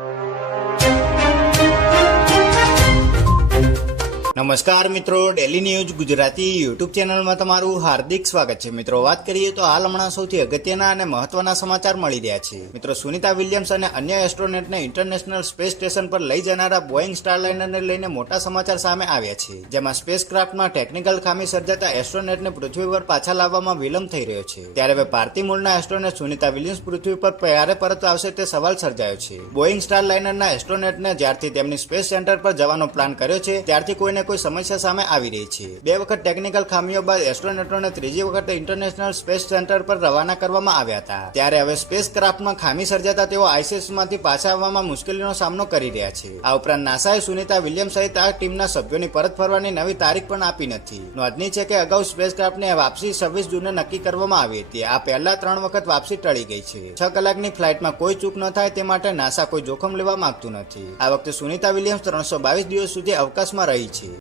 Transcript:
you. નમસ્કાર મિત્રો daily news Gujarati YouTube ચેનલમાં તમારું હાર્દિક સ્વાગત છે. મિત્રો, વાત કરીએ તો હાલ હમણાં સૌથી અગત્યના અને મહત્વના સમાચાર મળી રહ્યા છે. મિત્રો, સુનિતા વિલિયમ્સ અને અન્ય એસ્ટ્રોનેટને ઇન્ટરનેશનલ સ્પેસ સ્ટેશન પર લઈ જનારા બોઈંગ સ્ટારલાઇનરને લઈને મોટા સમાચાર સામે આવ્યા છે, જેમાં સ્પેસ ક્રાફ્ટમાં ટેકનિકલ ખામી સર્જાતા એસ્ટ્રોનેટને પૃથ્વી પર પાછા લાવવામાં વિલંબ થઈ રહ્યો છે. ત્યારે હવે ભારતી મૂળના એસ્ટ્રોનેટ સુનિતા વિલિયમ્સ પૃથ્વી પર ક્યારે પરત આવશે તે સવાલ સર્જાયો છે. બોઈંગ સ્ટારલાઇનરના એસ્ટ્રોનેટને જ્યારથી તેમની સ્પેસ સેન્ટર પર જવાનો પ્લાન કર્યો છે, ત્યારથી કોઈને કોઈ સમસ્યા સામે આવી રહી છે. બે વખત ટેકનિકલ ખામીઓ બાદ એસ્ટ્રોનેટોને ત્રીજી વખત ઇન્ટરનેશનલ સ્પેસ સેન્ટર પર રવાના કરવામાં આવ્યા હતા. ત્યારે હવે સ્પેસ ક્રાફ્ટમાં ખામી સર્જાતા તેઓ આઈસીએસમાંથી પાછા આવવામાં મુશ્કેલીનો સામનો કરી રહ્યા છે. આ ઉપરાંત નાસાએ સુનિતા વિલિયમ સહિત આ ટીમના સભ્યોની પરત ફરવાની નવી તારીખ પણ આપી નથી. નોંધની છે કે અગાઉ સ્પેસ ક્રાફ્ટની વાપસી છવ્વીસ જૂને નક્કી કરવામાં આવી હતી. આ પહેલા ત્રણ વખત વાપસી ટળી ગઈ છે. છ કલાકની ફ્લાઇટમાં કોઈ ચૂક ન થાય તે માટે નાસા કોઈ જોખમ લેવા માંગતું નથી. આ વખતે સુનિતા વિલિયમ્સ ત્રણસો બાવીસ દિવસ સુધી અવકાશમાં રહી છે.